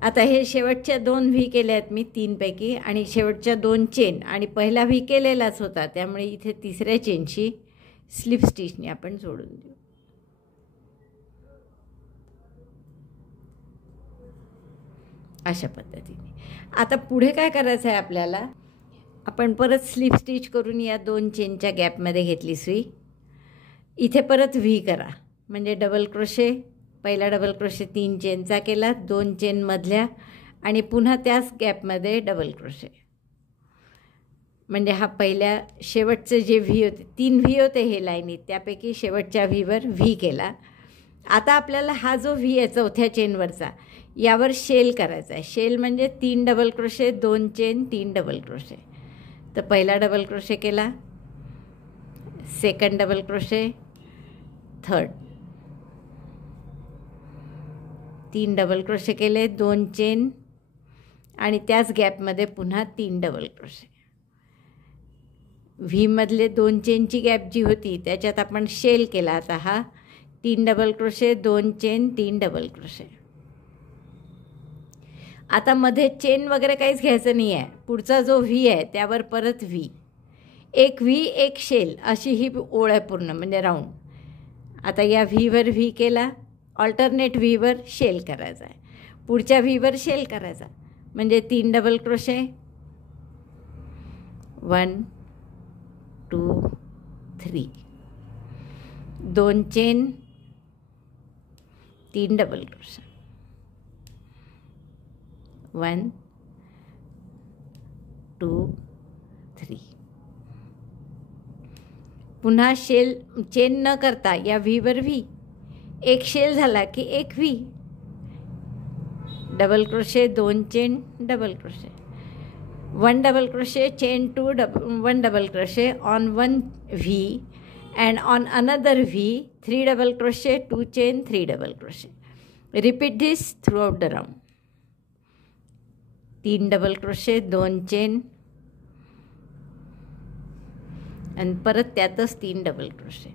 आता हे शेवटच्या 2 व्ही केल्या आहेत मी 3 पैकी, आणि शेवटच्या 2 चेन आणि पहिला व्ही केलेलाच होता, त्यामुळे इथे तिसऱ्या चेनशी स्लिप स्टिचने आपण जोडून देऊ. अशा पद्धतीने. आता पुढे काय करायचं आहे आपल्याला, आपण परत स्लिप स्टिच करून या 2 चेनच्या गॅपमध्ये घेतली सुई, इथे परत व्ही करा, म्हणजे डबल क्रोशे, पहिला डबल क्रोशे 3 चेनचा केला, 2 चेन मधल्या आणि पुन्हा त्याच गॅपमध्ये डबल क्रोशे, म्हणजे हा पहिल्या शेवटचे जे व्ही होते, 3 व्ही होते हे लाईनीत, त्यापैकी शेवटच्या व्हीवर व्ही केला. आता आपल्याला हा जो व्ही आहे चौथ्या चेनवरचा, यावर शेल करायचा आहे. शेल म्हणजे 3 double crochet, 2 chain, 3 double crochet. तर पहिला डबल क्रोशे केला, second double crochet, third, 3 double crochet केले, 2 चेन आणि त्याच गॅपमध्ये पुन्हा 3 डबल क्रोशे. व्हीमधले 2 चेनची गॅप जी होती त्याच्यात आपण शेल केला. आता हा 3 double crochet, 2 chain, 3 double crochet. आता मध्ये चेन वगैरे काहीच घ्यायचं नाही आहे. पुढचा जो व्ही आहे त्यावर परत व्ही, एक व्ही एक शेल, अशी ही ओळ आहे पूर्ण, म्हणजे राऊंड. आता या व्हीवर व्ही केला, ऑल्टरनेट व्हीवर शेल करायचा आहे, पुढच्या व्हीवर शेल करायचा, म्हणजे 3 double crochet, 1 2 3, 2 chain, 3 double crochet, 1 2 3. पुन्हा शेल चेन न करता या व्हीवर व्ही, एक शेल झाला की एक V, double crochet, 2 chain, double crochet, 1 double crochet, chain 2, 1 double crochet on 1 V and on another V 3 double crochet, 2 chain, 3 double crochet. Repeat this throughout the round. 3 double crochet, 2 chain आणि परत त्यातच 3 double crochet.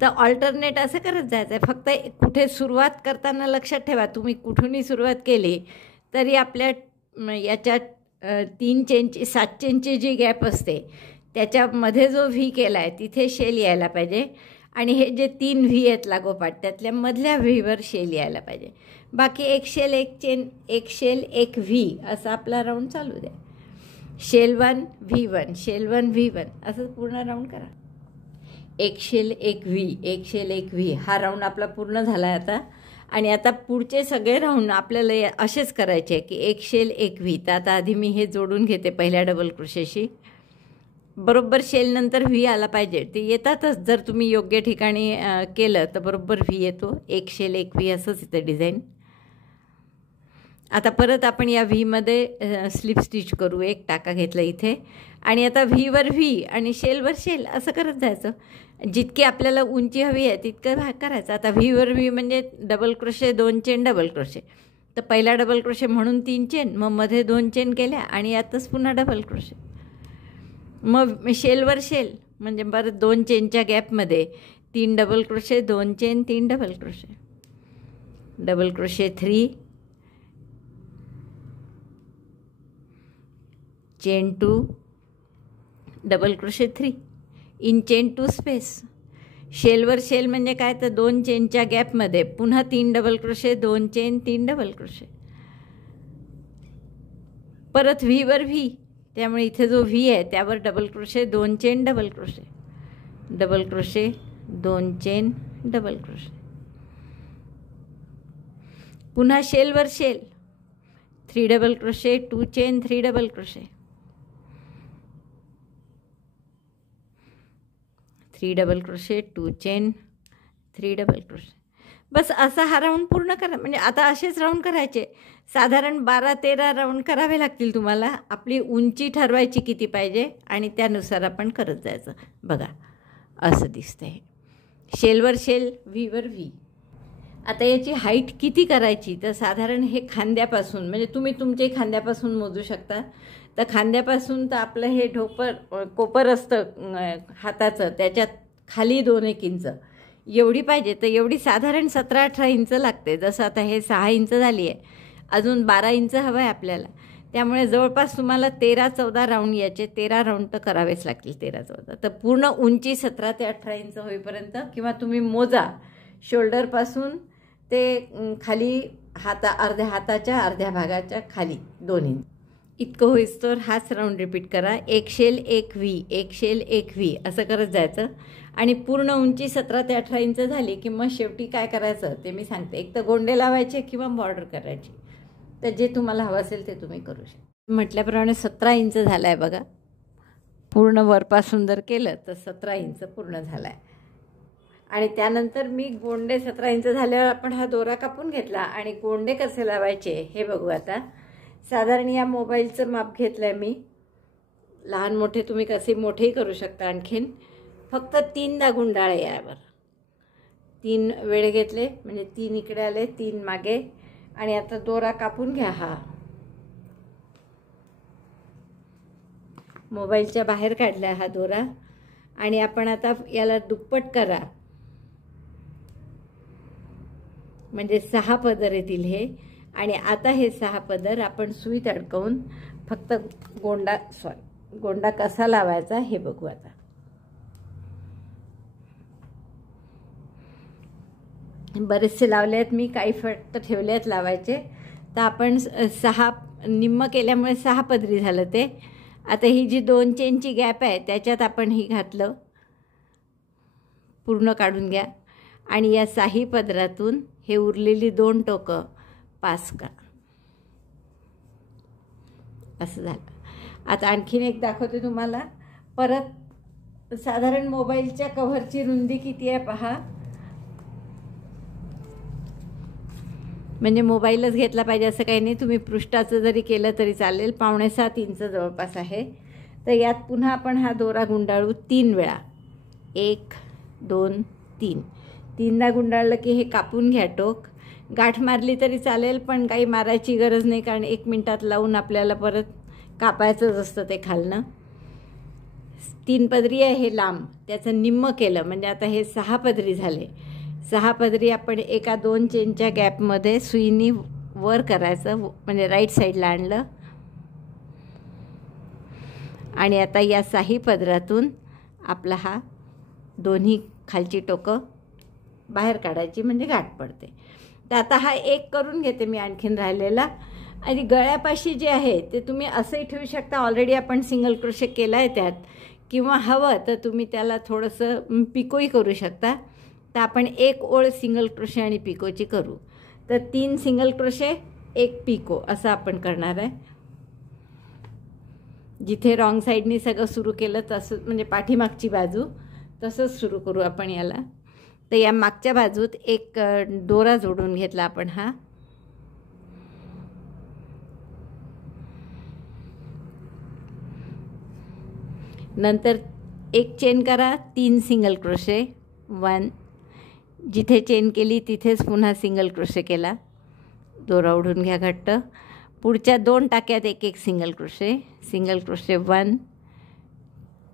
तर alternate असं करत जायचं आहे. फक्त कुठे सुरुवात करताना लक्षात ठेवा, तुम्ही कुठूनही सुरुवात केली तरी आपल्या याच्यात 3 चेनची 7 चेनची जी गॅप असते त्याच्यामध्ये जो व्ही केला आहे तिथे शेल यायला पाहिजे आणि हे जे 3 व्ही आहेत लागोपाठ त्यातल्या मधल्या व्हीवर शेल यायला पाहिजे. बाकी एक शेल, एक चेन, एक शेल, एक व्ही असं आपला राऊंड चालू द्या. शेल 1 व्ही 1, शेल 1 व्ही 1 असं पूर्ण राऊंड करा. एक शेल एक व्ही, एक शेल एक व्ही, हा राऊंड आपला पूर्ण झाला आहे आता. आणि आता पुढचे सगळे राऊंड आपल्याला असेच करायचे की एक शेल एक व्ही. तर आता आधी मी हे जोडून घेते पहिल्या डबल क्रोशेशी. बरोबर शेल नंतर व्ही आला पाहिजे, ते येतातच. जर तुम्ही योग्य ठिकाणी केलं तर बरोबर व्ही येतो. एक शेल एक व्ही असंच इथं डिझाईन. आता परत आपण या व्हीमध्ये स्लिप स्टिच करू. एक टाका घेतला इथे आणि आता व्हीवर व्ही आणि शेलवर शेल असं करत जायचं. जितकी आपल्याला उंची हवी आहे तितकं भाग करायचं. आता व्हीवर व्ही म्हणजे double crochet, 2 chain, double crochet. तर पहिला डबल क्रोशे म्हणून 3 चेन, मग मध्ये 2 चेन केल्या आणि यातच पुन्हा डबल क्रोशे. मग शेलवर शेल म्हणजे बरं 2 चेनच्या गॅपमध्ये 3 double crochet, 2 chain, 3 double crochet, double crochet 3, chain 2, double crochet 3, in chain 2 space. शेलवर शेल म्हणजे काय तर 2 चेनच्या गॅपमध्ये पुन्हा 3 double crochet, 2 chain, 3 double crochet, परत व्हीवर व्ही. त्यामुळे इथे जो व्ही आहे त्यावर double crochet, 2 chain, double crochet, double crochet, 2 chain, double crochet, पुन्हा शेलवर shell, 3 double crochet, 2 chain, 3 double crochet, 3 double crochet, 2 chain, 3 double crochet. बस असा हा राऊंड पूर्ण करा. म्हणजे आता असेच राऊंड करायचे. साधारण 12-13 राऊंड करावे लागतील तुम्हाला. आपली उंची ठरवायची किती पाहिजे आणि त्यानुसार आपण करत जायचं. बघा असं दिसतंय. शेलवर शेल, व्हीवर व्ही. आता याची हाईट किती करायची तर साधारण हे खांद्यापासून म्हणजे तुम्ही तुमच्या खांद्यापासून मोजू शकता. तर खांद्यापासून तर आपलं हे कोपर असतं हाताचं, त्याच्यात खाली 2-1 इंच एवढी पाहिजे. तर एवढी साधारण 17-18 इंच लागते. जसं आता हे 6 इंच झाली आहे, अजून 12 इंच हवं आहे आपल्याला. त्यामुळे जवळपास तुम्हाला 13-14 राऊंड याचे 13 राऊंड तर करावेच लागतील. 13-14 तर पूर्ण उंची 17 ते 18 इंच होईपर्यंत किंवा तुम्ही मोजा शोल्डरपासून ते खाली अर्ध्या हाताच्या अर्ध्या भागाच्या खाली 2 इंच इतकं होईस तर हाच राऊंड रिपीट करा. एक शेल एक व्ही, एक शेल एक व्ही असं करत जायचं. आणि पूर्ण उंची 17 ते 18 इंच झाली की मग शेवटी काय करायचं ते मी सांगते. एक तर गोंडे लावायचे किंवा बॉर्डर करायची. तर जे तुम्हाला हवं असेल ते तुम्ही करू शकता. म्हटल्याप्रमाणे 17 इंच झाला आहे बघा. पूर्ण वरपासून जर केलं तर 17 इंच पूर्ण झाला आहे. आणि त्यानंतर मी गोंडे 17 इंच झाल्यावर आपण हा दोरा कापून घेतला आणि गोंडे कसे लावायचे हे बघू. आता साधारण या मोबाईलचं माप घेतलं आहे मी. लहान मोठे तुम्ही कसे मोठेही करू शकता. आणखीन फक्त 3दा गुंडाळे यावर 3 वेळ घेतले म्हणजे 3 इकडे आले, 3 मागे. आणि आता दोरा कापून घ्या. हा मोबाईलच्या बाहेर काढला हा दोरा. आणि आपण आता याला दुप्पट करा म्हणजे 6 पदर येतील हे. आणि आता हे 6 पदर आपण सुईत अडकवून फक्त गोंडा कसा लावायचा हे बघू. आता बरेचसे लावले आहेत मी, काही फक्त ठेवले आहेत लावायचे. तर आपण 6 निम्म केल्यामुळे 6 पदरी झालं ते. आता ही जी 2 चेनची गॅप आहे त्याच्यात आपण ही घातलं, पूर्ण काढून घ्या. आणि या 6 पदरातून हे उरलेली 2 टोकं पास करा. असं झालं. आता आणखीन एक दाखवते तुम्हाला. परत साधारण मोबाईलच्या कव्हरची रुंदी किती आहे पहा. म्हणजे मोबाईलच घेतला पाहिजे असं काही नाही, तुम्ही पृष्ठाचं जरी केलं तरी चालेल. 5.75 इंच जवळपास आहे. तर यात पुन्हा आपण हा दोरा गुंडाळू 3 वेळा. 1 2 3 तीनदा गुंडाळलं की हे कापून घ्या टोक. गाठ मारली तरी चालेल पण काही मारायची गरज नाही, कारण 1 मिनिटात लावून आपल्याला परत कापायचंच असतं ते खालनं. 3 पदरी आहे हे लांब, त्याचं निम्म केलं म्हणजे आता हे 6 पदरी झाले. 6 पदरी आपण एका 2 चेनच्या गॅपमध्ये सुईनी वर करायचं, म्हणजे राईट साईडला आणलं. आणि आता या 6 पदरातून आपला हा दोन्ही खालची टोकं बाहेर काढायची म्हणजे गाठ पडते. तर आता हा एक करून घेते मी आणखीन राहिलेला. आणि गळ्यापाशी जे आहे ते तुम्ही असंही ठेवू शकता, ऑलरेडी आपण सिंगल क्रोशे केला आहे त्यात, किंवा हवं तर तुम्ही त्याला थोडंसं पिकोही करू शकता. तर आपण एक ओळ सिंगल क्रोशे आणि पिकोची करू. तर 3 सिंगल क्रोशे 1 पिको असं आपण करणार आहे. जिथे रॉंग साईडनी सगळं सुरू केलं तसं, म्हणजे पाठीमागची बाजू तसंच सुरू करू आपण याला. तर या मागच्या बाजूत एक दोरा जोडून घेतला आपण हा. नंतर एक चेन करा, 3 सिंगल क्रोशे. 1 जिथे चेन केली तिथेच पुन्हा सिंगल क्रोशे केला. दोरा ओढून घ्या घट्ट. पुढच्या 2 टाक्यात एक एक सिंगल क्रोशे. सिंगल क्रोशे 1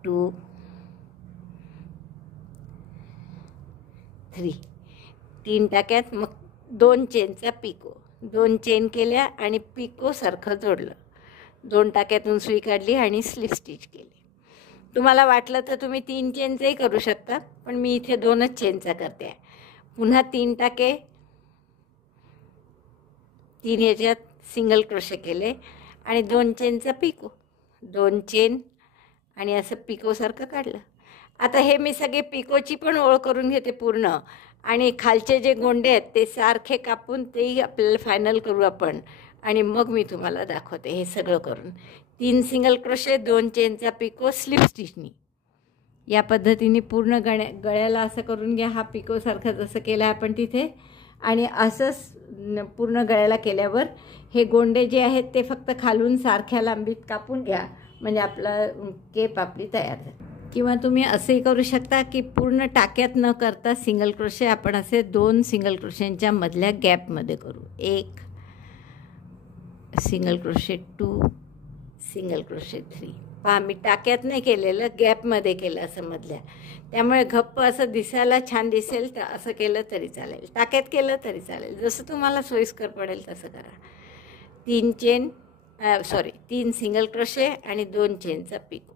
2 3 3 टाक्यात मग 2 चेनचा पिको. 2 चेन केल्या आणि पिको सारखं जोडलं. 2 टाक्यातून सुई काढली आणि स्लिप स्टिच केली. तुम्हाला वाटलं तर तुम्ही 3 चेनचंही करू शकता, पण मी इथे 2च चेनचा करते आहे. पुन्हा 3 टाके, 3 याच्यात सिंगल क्रोशे केले आणि 2 चेनचा पिको. 2 चेन आणि असं पिकोसारखं काढलं. आता हे मी सगळे पिकोची पण ओळ करून घेते पूर्ण, आणि खालचे जे गोंडे आहेत ते सारखे कापून तेही आपल्याला फायनल करू आपण. आणि मग मी तुम्हाला दाखवते हे सगळं करून. 3 सिंगल क्रोशे, 2 चेनचा पिको, स्लिप स्टिचनी. या पद्धतीने पूर्ण गळ्याला असं करून घ्या. हा पिकोसारखं जसं केलं आपण तिथे, आणि असंच पूर्ण गळ्याला केल्यावर हे गोंडे जे आहेत ते फक्त खालून सारख्या लांबीत कापून घ्या, म्हणजे आपला केप आपली तयार झाली. किंवा तुम्ही असंही करू शकता की पूर्ण टाक्यात न करता सिंगल क्रोशे आपण असे 2 सिंगल क्रोशेंच्या मधल्या गॅपमध्ये करू. 1 सिंगल क्रोशे, 2 सिंगल क्रोशे, 3. पहा मी टाक्यात नाही केलेलं, गॅपमध्ये केलं असं मधल्या, त्यामुळे घप्प असं दिसायला छान दिसेल. तर असं केलं तरी चालेल, टाक्यात केलं तरी चालेल, जसं तुम्हाला सोयीस्कर पडेल तसं करा. 3 सिंगल क्रोशे आणि 2 चेनचा पिको.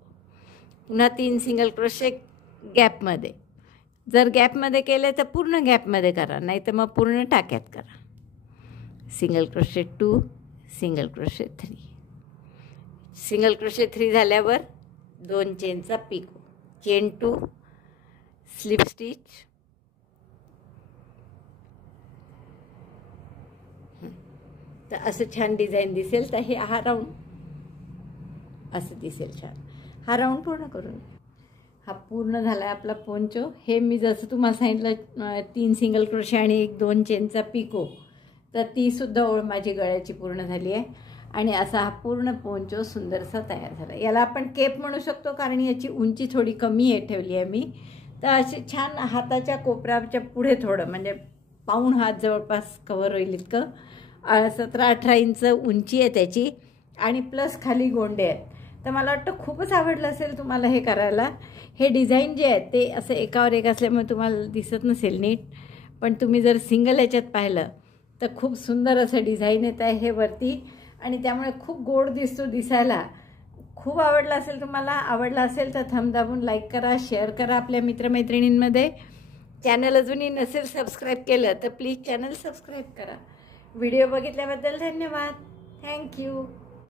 पुन्हा 3 सिंगल क्रोशे गॅपमध्ये. जर गॅपमध्ये केले तर पूर्ण गॅपमध्ये करा, नाही तर मग पूर्ण टाक्यात करा. Single crochet 2 single crochet 3. Single crochet 3 झाल्यावर 2 चेनचा पिको, चेन 2, स्लिप स्टिच. तर असं छान डिझाईन दिसेल. तर हे हा राऊंड असं दिसेल छान. हा राऊंड पूर्ण करून हा पूर्ण झाला आहे आपला पोंचो. हे मी जसं तुम्हाला सांगितलं 3 सिंगल क्रोशे आणि 1-2 चेनचा पिको, तर ती सुद्धा ओळ माझी गळ्याची पूर्ण झाली आहे. आणि असा हा पूर्ण पोंचो सुंदरसा तयार झाला. याला आपण केप म्हणू शकतो, कारण याची उंची थोडी कमी आहे ठेवली आहे मी. तर असे छान हाताच्या कोपऱ्याच्या पुढे थोडं, म्हणजे पाऊण हात जवळपास कव्हर होईल इतकं, 17-18 इंच उंची आहे त्याची, आणि प्लस खाली गोंडे आहेत. तर मला वाटतं खूपच आवडलं असेल तुम्हाला हे करायला. हे डिझाईन जे आहे ते असं एकावर एक असल्यामुळे तुम्हाला दिसत नसेल नीट, पण तुम्ही जर सिंगल याच्यात पाहिलं तर खूप सुंदर असं डिझाईन येत आहे हे वरती, आणि त्यामुळे खूप गोड दिसतो दिसायला. खूप आवडला असेल तुम्हाला. आवडला असेल तर थंब दाबून लाईक करा, शेअर करा आपल्या मित्रमैत्रिणींमध्ये. चॅनल अजूनही नसेल सबस्क्राईब केलं तर प्लीज चॅनल सबस्क्राईब करा. व्हिडिओ बघितल्याबद्दल धन्यवाद. थँक्यू.